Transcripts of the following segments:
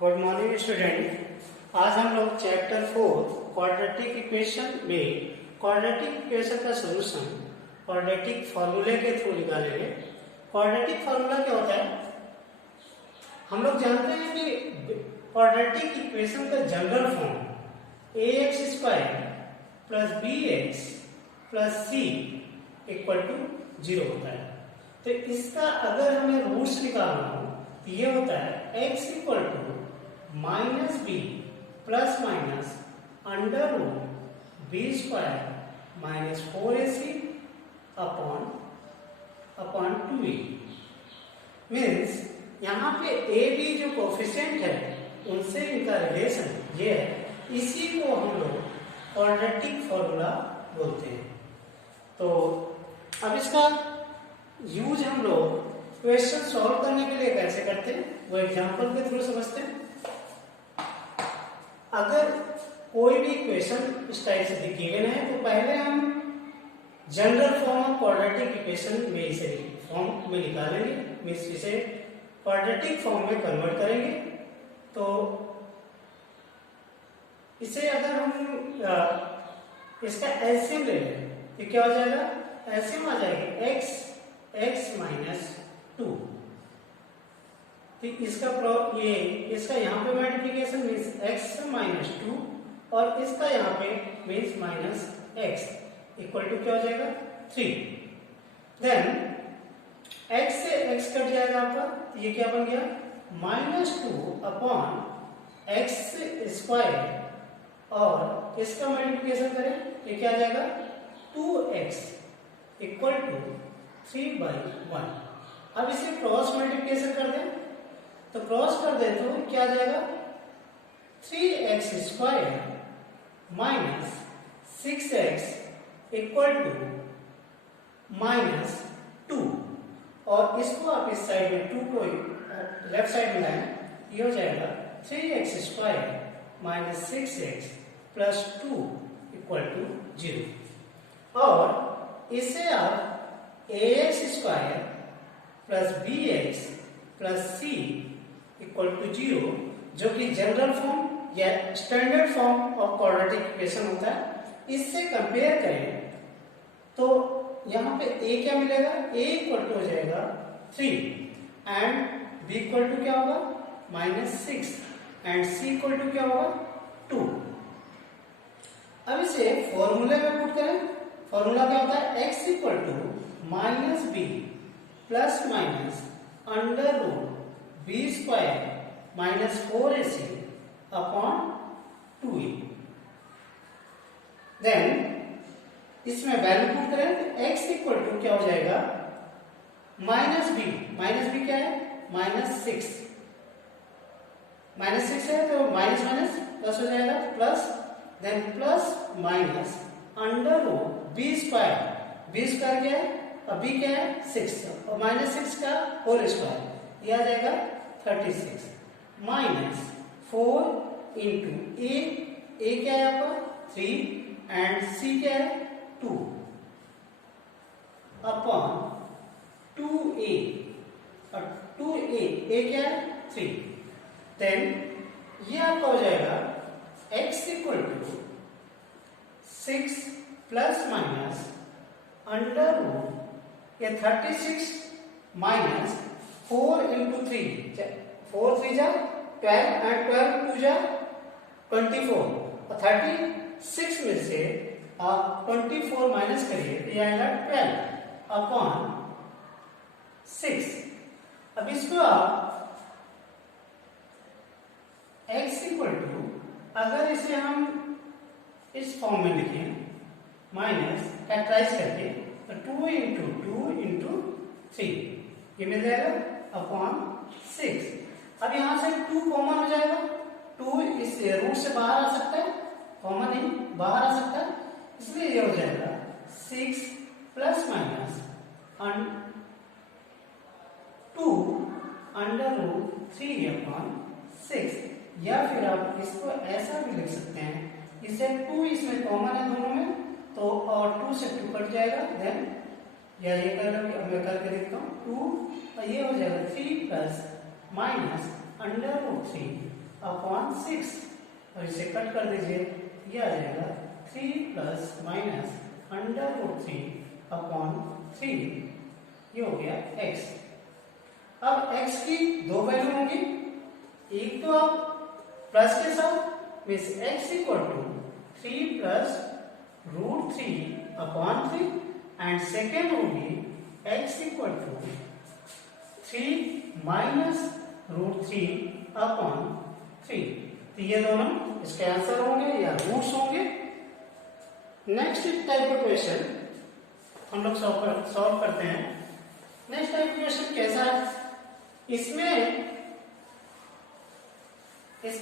Good morning student. आज हम लोग चैप्टर 4 क्वाड्रेटिक इक्वेशन में क्वाड्रेटिक इक्वेशन का सॉल्यूशन क्वाड्रेटिक फॉर्मूले के थ्रू निकालेंगे। क्वाड्रेटिक फॉर्मूला क्या होता है? हम लोग जानते हैं कि क्वाड्रेटिक इक्वेशन का general form ax square plus bx plus c equal to 0 होता है। तो इसका अगर हमें रूट्स निकालना हो तो ये होता है x equal to minus b plus minus under root b square minus 4ac upon 2a। Means यहाँ पे ए बी जो कोफिशिएंट है उनसे इनका रिलेशन ये है, इसी को हम लोग क्वाड्रेटिक फॉर्मूला बोलते हैं। तो अब इसका यूज हम लोग क्वेश्चन सॉल्व करने के लिए कैसे करते हैं वो एग्जांपल के थ्रू समझते हैं। अगर कोई भी क्वेश्चन इस टाइप से गिवन है तो पहले हम general form of quadratic equation में इसे फॉर्म में निकालेंगे, मींस इसे क्वाड्रेटिक फॉर्म में कन्वर्ट करेंगे। तो इसे अगर हम इसका एलसीएम ले लें तो क्या हो जाएगा? एलसीएम आ जाएगी x माइनस 2। इसका यहाँ पे मल्टीप्लिकेशन मीन्स x माइनस 2 और इसका यहाँ पे means minus x equal to क्या हो जाएगा? 3। देन x से x कट जाएगा आपका, तो ये क्या बन गया? माइनस 2 अपॉन x स्क्वायर और इसका मल्टीप्लिकेशन करें ये क्या आ जाएगा? 2x equal to 3/1। अब इसे क्रॉस मल्टीप्लिकेशन कर दें तो क्रॉस कर दें तो क्या आ जाएगा? 3x square minus 6x equal to minus 2। और इसको आप इस साइड में 2 को लेफ्ट साइड में लाएं, ये हो जाएगा 3x square minus 6x plus 2 equal to 0। और इसे आप ax square plus bx plus c equal to 0, जो कि जनरल फॉर्म या standard form of quadratic equation होता है, इससे कंपेयर करें तो यहाँ पे a क्या मिलेगा? a इक्वल टू हो जाएगा 3 एंड b इक्वल टू क्या होगा? Minus 6 and c equal to क्या होगा? 2। अब इसे फॉर्मूले में पुट करें। फॉर्मूला क्या होता है? x equal to minus b plus minus under root b square minus 4ac upon 2a। Then इसमें वैल्यू पुट करें तो x इक्वल टू क्या हो जाएगा? माइनस बी क्या है? माइनस 6 है तो माइनस माइनस प्लस हो जाएगा, plus then plus minus under root b square क्या है? अब b क्या है? 6 और माइनस 6 का होल स्क्वायर, ये आ जाएगा 36 माइनस 4 इंटू ए क्या है आपका? 3 एंड c क्या है? 2 अपॉन 2a और 2a क्या है? 3। देन ये आपका हो जाएगा x equal to 6 plus minus under root ये 36 माइनस 4 इंटू 3, 4 3 जा 12 एंड 12 2 जा 24 और 36 में से आप 24 माइनस करिए तो ये आएगा 12 अपॉन 6। अब इसको आप x इक्वल टू, अगर इसे हम इस फॉर्म में लिखें माइनस फैक्टराइज करके तो 2 इंटू 3 ये मिल जाएगा अपॉन 6। अब यहां से 2 कॉमन हो जाएगा, 2 इस रूट से बाहर आ सकता है, कॉमन नहीं बाहर आ सकता है, इसलिए ये हो जाएगा 6 plus minus 2 under root 3 upon 6। या फिर आप इसको ऐसा भी लिख सकते हैं, इसे 2 इसमें कॉमन है दोनों में तो और 2 से 2 कट जाएगा, देन या ये मैं करके देखता हूँ 2 और ये हो जाएगा 3 plus minus under root 3 upon 6 और इसे कट कर दीजिए, ये आ जाएगा 3 plus minus under root 3 upon 3, ये हो गया x। अब x की दो वैल्यू होंगी, एक तो आप प्लस के साथ means x equal to 3 plus root 3 upon 3 and second होगी x equal to 3 minus root 3 upon 3। तो ये दोनों इसके आंसर होंगे या रूट्स होंगे। नेक्स्ट टाइप का क्वेश्चन हम लोग सॉल्व करते हैं। नेक्स्ट टाइप क्वेश्चन कैसा है, इसमें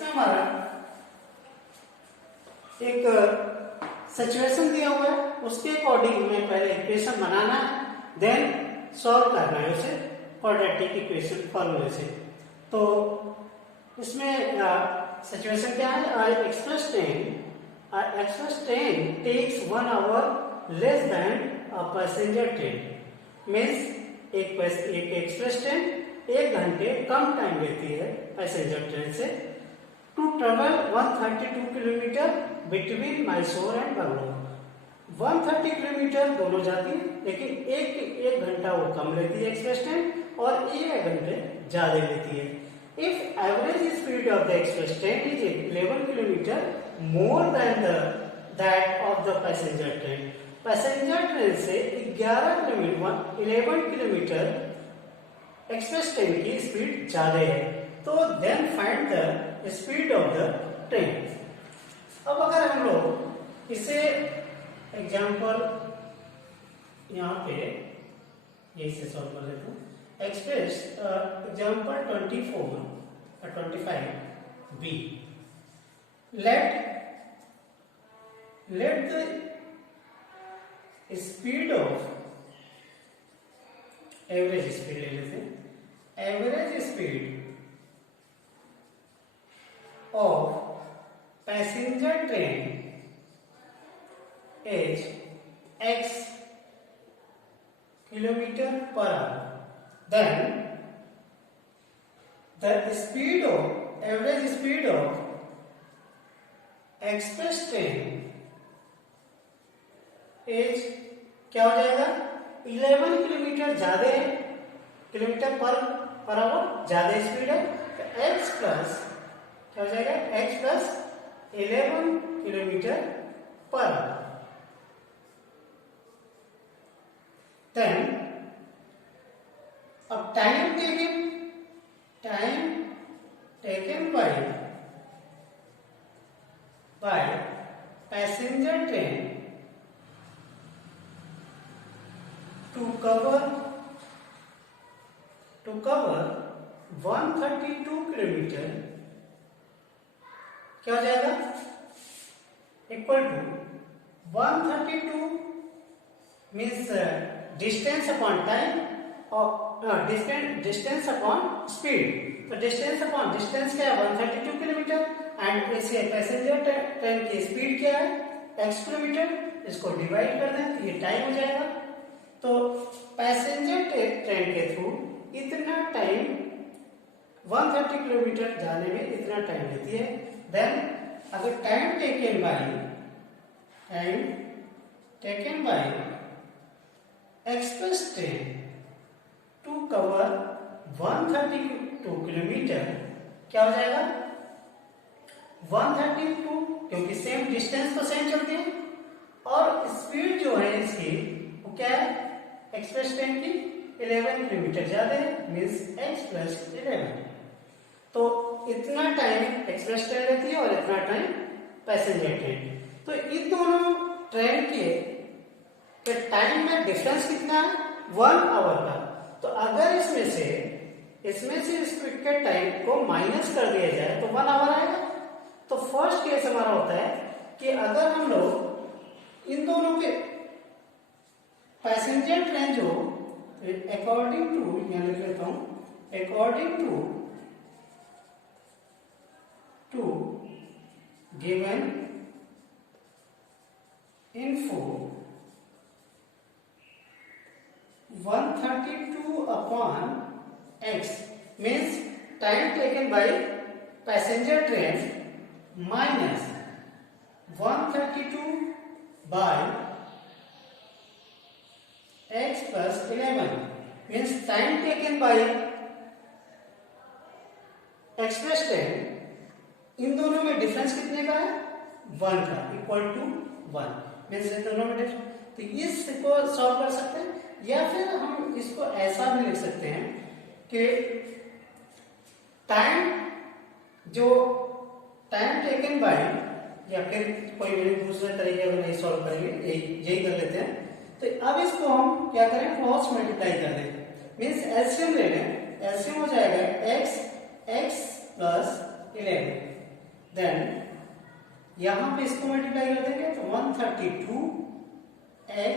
हमारा एक सिचुएशन दिया हुआ है, उसके अकॉर्डिंग हमें पहले इक्वेशन बनाना है, देन सॉल्व करना है उसे क्वाड्रेटिक इक्वेशन फॉर्मूले से। तो इसमें सिचुएशन क्या है, I express train takes 1 hour less than a passenger train. Means एक एक्सप्रेस ट्रेन 1 घंटे कम टाइम लेती है पैसेंजर ट्रेन से to travel 132 kilometre between Mysore and Bangalore. 130 kilometre दोनों जाती है, लेकिन एक घंटा वो कम लेती है एक्सप्रेस ट्रेन और 1 घंटे ज्यादा लेती है। If average speed of the express train is 11 kilometre more than that of the passenger train, passenger train से 11 किलोमीटर एक्सप्रेस ट्रेन की स्पीड ज्यादा है, तो then find the speed of the train. अब अगर हम लोग इसे एग्जाम्पल यहाँ पे यही से सॉल्व कर लेते हैं। एक्सप्रेस एग्जाम्पल 25 बी, let the speed of average speed ले लेते हैं। Average speed of passenger train is x kilometer per hour, then the average speed of express train is क्या हो जाएगा, 11 किलोमीटर ज्यादा है, किलोमीटर पर आवर ज्यादा स्पीड है, तो x प्लस क्या हो जाएगा, x plus 11 kilometre per hour. Then अब time taken by passenger train to cover 132 kilometre क्या हो जाएगा, equal to 132 means distance upon time और डिस्टेंस अपॉन स्पीड। तो डिस्टेंस अपॉन डिस्टेंस क्या है, 132 किलोमीटर एंड इसे पैसेंजर ट्रेन की स्पीड क्या है, x किलोमीटर, इसको डिवाइड कर दें तो ये टाइम हो जाएगा। तो पैसेंजर ट्रेन के थ्रू इतना टाइम 130 किलोमीटर जाने में इतना टाइम लेती है। देन अगर time taken by express train to cover 132 kilometre क्या हो जाएगा, 132, क्योंकि सेम डिस्टेंस तो सेम चलती है और स्पीड जो है इसकी वो क्या है, एक्सप्रेस ट्रेन की 11 किलोमीटर ज्यादा है, मीन्स x प्लस 11। तो इतना टाइम एक्सप्रेस ट्रेन लेती है और इतना टाइम पैसेंजर ट्रेन। तो इन दोनों ट्रेन के टाइम में डिफरेंस कितना है, 1 आवर का। तो अगर इसमें से स्पीड के टाइम को माइनस कर दिया जाए तो 1 आवर आएगा। तो फर्स्ट केस हमारा होता है कि अगर हम लोग इन दोनों के पैसेंजर ट्रेन जो अकॉर्डिंग टू, यहाँ लिख लेता हूं, according to given info 132 upon x means time taken by passenger train minus 132 by x plus 11 means time taken by express train, इन दोनों में डिफरेंस कितने का है? 1 का, इक्वल टू 1 मीन्स इन दोनों में डिफरेंस। तो इसको सॉल्व कर सकते हैं या फिर हम इसको ऐसा भी लिख सकते हैं कि टाइम टेकन बाय, या फिर कोई भी दूसरे तरीके अगर नहीं सॉल्व करेंगे, यही कर लेते हैं। तो अब इसको हम क्या करें, क्रॉस मल्टीप्लाई कर दें, मीन्स एलसीएम ले लें। एलसीएम हो जाएगा x प्लस 11, देन यहां पे इसको मल्टीप्लाई कर देंगे तो 132 x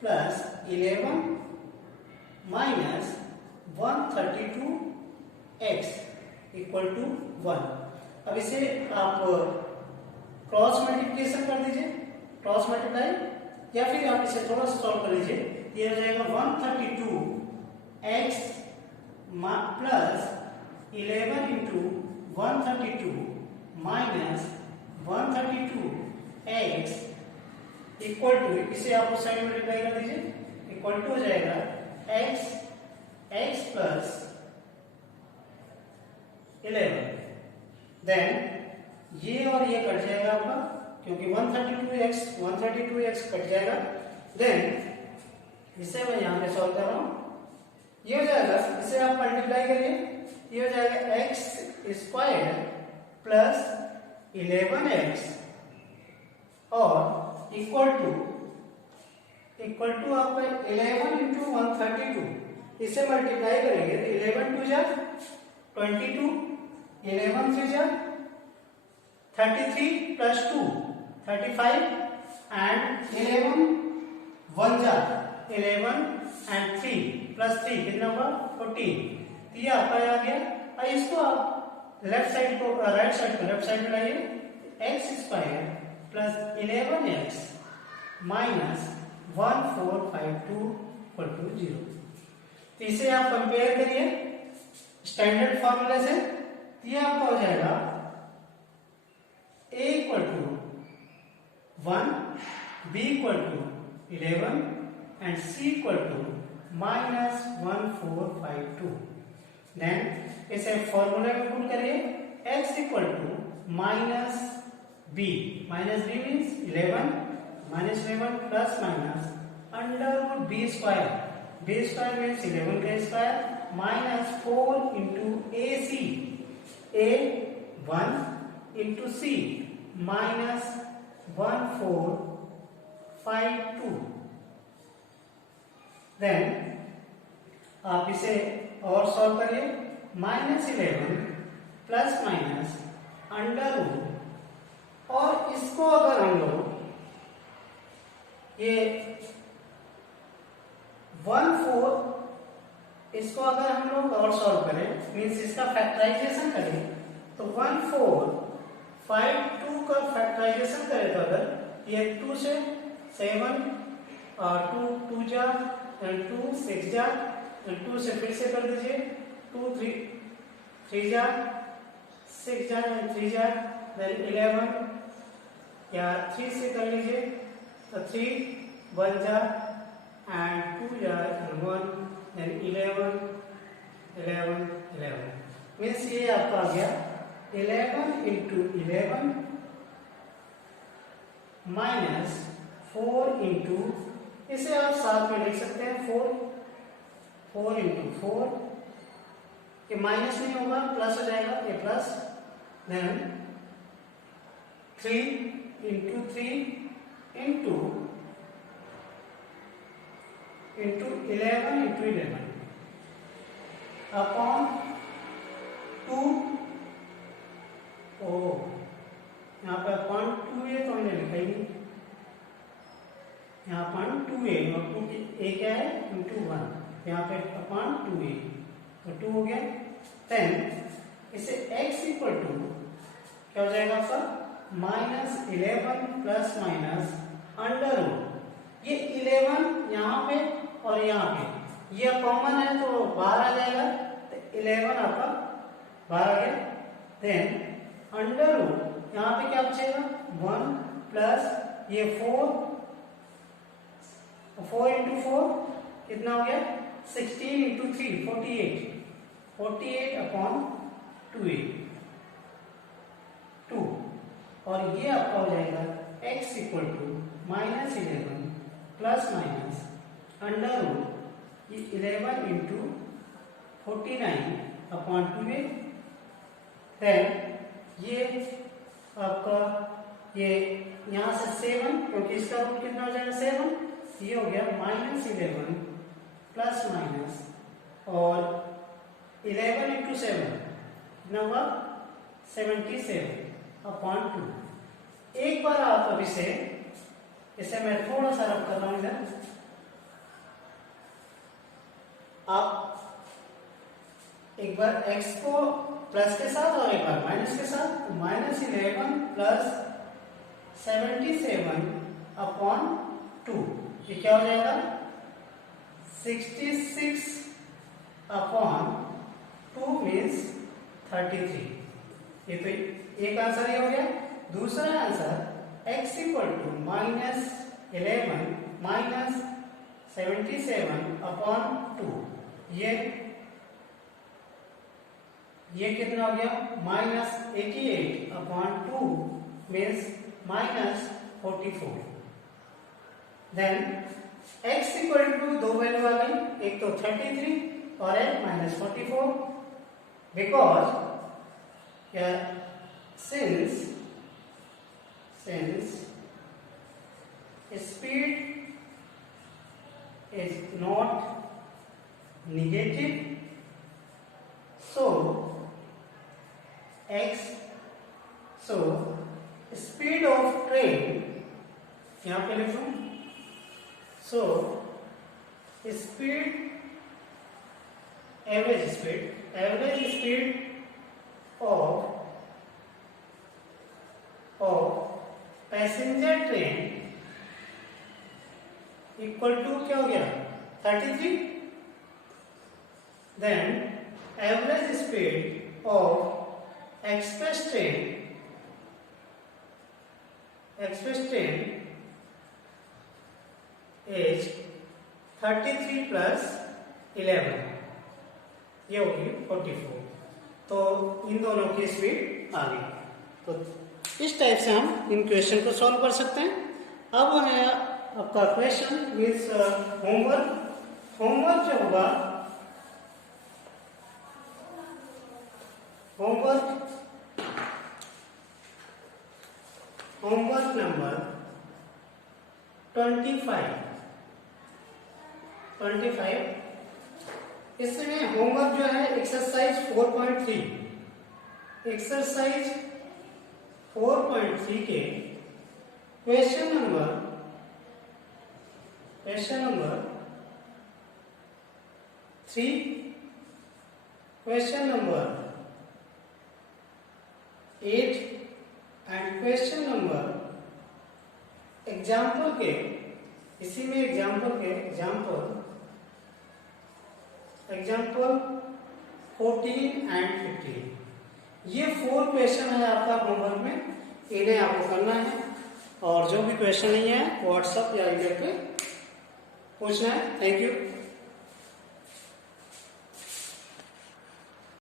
plus 11 minus 132 x equal to 1। अब इसे आप क्रॉस मल्टीप्लिकेशन कर दीजिए, क्रॉस मल्टीप्लाई, या फिर आप इसे थोड़ा सा सॉल्व कर लीजिए। ये हो जाएगा 132 x plus 11 into 132 minus 132 x equal to, इसे आप उस साइड मल्टीप्लाई कर दीजिए, इक्वल टू हो जाएगा x प्लस 11, देन ये और ये कट जाएगा आपका, क्योंकि 132x कट जाएगा। देन इसे मैं यहां पे सॉल्व कर रहा हूं, ये हो जाएगा, इसे आप मल्टीप्लाई करिए, ये हो जाएगा x स्क्वायर प्लस 11x और इक्वल टू आपका 11 इंटू 132, इसे मल्टीप्लाई करेंगे तो 11 टू जा 22, 11 3 जा 33 प्लस 2 35 एंड 11 1 जा 11 एंड 3 प्लस 3 कितना हुआ 14। तो ये आपका आ गया। अब इसको आप लेफ्ट साइड को राइट साइड को लेफ्ट साइड में लाइए, x square plus 11x minus 1452 equal to 0। तो इसे आप कंपेयर करिए स्टैंडर्ड फॉर्मूले से, ये आपका हो जाएगा a equal to 1, b equal to 11 and c equal to minus 1452। Then इसे फॉर्मूले में पुट करिए, x equal to minus b means 11 minus 11 plus minus under root b square means 11 का square minus 4 into ac, a 1 into c minus 1452। Then आप इसे और solve करिए, minus 11 plus minus under root, और इसको अगर हम लोग ये 1/4 इसको अगर हम लोग और सॉल्व करें, मीन्स इसका फैक्टराइजेशन करें तो 1452 का फैक्टराइजेशन करें तो अगर ये 2 से 7 और 2 जा 2 6 जा 2 से फिर से कर दीजिए 2 3 जा 6 जा 3 जा, देन 11 या 3 से कर लीजिए तो 3 1 जा एंड 2 जा 1, देन 11 मीन्स ये आपका आ गया 11 इंटू 11 माइनस 4 इंटू, इसे आप साथ में लिख सकते हैं 4 इंटू 4, ये माइनस नहीं होगा प्लस हो जाएगा, ये plus, then 3 into 3 into 11 into 11 upon 2, ओ यहाँ पे अपॉन 2a तो हमने लिखा ही नहीं, यहाँ अपॉन 2a और 2a क्या है इंटू 1, यहाँ पे अपॉन 2a तो 2 हो गया। देन इसे x इक्वल टू क्या हो जाएगा आपका minus 11 plus minus under root, ये 11 यहाँ पे और यहाँ पे ये कॉमन है तो बाहर आ जाएगा, तो 11 आपका बाहर आ गया। देन अंडर रूट यहाँ पे क्या बचेगा 1 प्लस ये 4 इंटू 4 कितना हो गया 16 इंटू 3 48 अपॉन 2 और ये आपका हो जाएगा x equal to -11 plus minus under root 11 into 49 upon 2a। देन ये आपका ये यहाँ से 7 क्योंकि इसका रूट कितना हो जाएगा 7, ये हो गया -11 प्लस माइनस और 11 इंटू 7 कितना हुआ 77 अपॉन 2। एक बार आप अब इसे मैं थोड़ा सा रब कर रहा हूं इधर। आप एक बार x को प्लस के साथ और एक बार माइनस के साथ, -11 प्लस 77 अपॉन 2 ये क्या हो जाएगा 66 अपॉन 2 मीन्स 33। ये तो एक आंसर ये हो गया। दूसरा answer x equal to -11 minus 77 upon 2 ये कितना हो गया -88 upon 2 means -44। Then x equal to दो वैल्यू आ गई, एक तो 33 और एक -44 because since speed is not negative, so speed of train यहाँ पे लिखूं, so speed average speed of passenger train equal to क्या हो गया 33। Then average speed of express train is 33 plus 11 ये होगी 44। तो इन दोनों की स्पीड आ गई। तो इस टाइप से हम इन क्वेश्चन को सॉल्व कर सकते हैं। अब है आपका क्वेश्चन विथ होमवर्क जो होगा होमवर्क नंबर 25 इसमें होमवर्क जो है एक्सरसाइज 4.3 के question number 3, question number 8 and question number example के इसी में एग्जाम्पल 14 एंड 15 ये 4 क्वेश्चन है आपका होमवर्क में, इन्हें आपको करना है और जो भी क्वेश्चन नहीं है व्हाट्सएप या ईमेल पे पूछना है। Thank you.